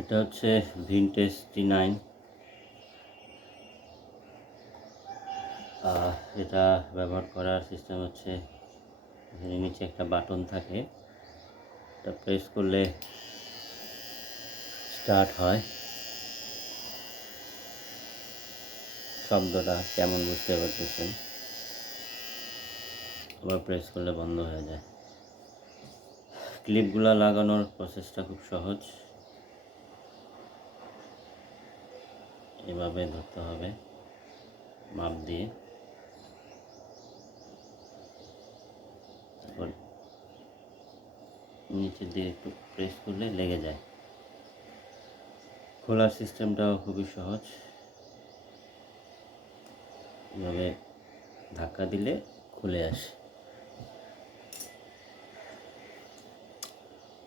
এটা হচ্ছে vintage T9। এটা ব্যবহার করার সিস্টেম হচ্ছে এখানে নিচে একটা বাটন থাকে, এটা প্রেস করলে স্টার্ট হয়। শব্দটা কেমন বুঝতে পারতেছেন, আবার প্রেস করলে বন্ধ হয়ে যায়। ক্লিপগুলো লাগানোর প্রসেসটা খুব সহজ। এভাবে ধরতে হবে মাপ দিয়ে, তারপর নিচে দিয়ে একটু প্রেস করলে লেগে যায়। খোলার সিস্টেমটাও খুবই সহজ। এভাবে ধাক্কা দিলে খুলে আসে।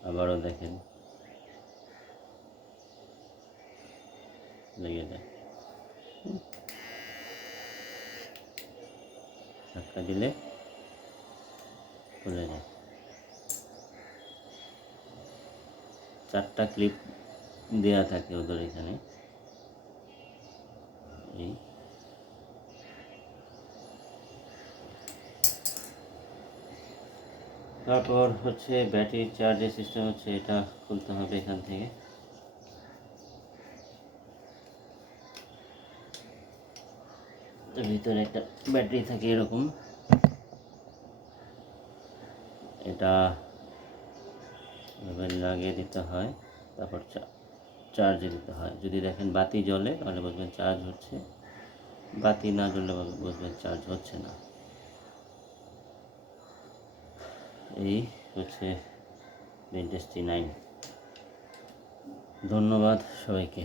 আবারও দেখেন লেগে যায়, ধাক্কা দিলে খুলে যায়। 4টা ক্লিপ দেয়া থাকে ওদের এখানে। এই তারপর হচ্ছে ব্যাটারি চার্জের সিস্টেম হচ্ছে, এটা খুলতে হবে এখান থেকে। ভিতরে একটা ব্যাটারি থাকে এরকম, এটা এভাবে লাগিয়ে দিতে হয়, তারপর চার্জে দিতে হয়। যদি দেখেন বাতি জ্বলে তাহলে বুঝবেন চার্জ হচ্ছে, বাতি না জ্বললে বুঝবেন চার্জ হচ্ছে না। এই হচ্ছে ভিনটেজ T9। ধন্যবাদ সবাইকে।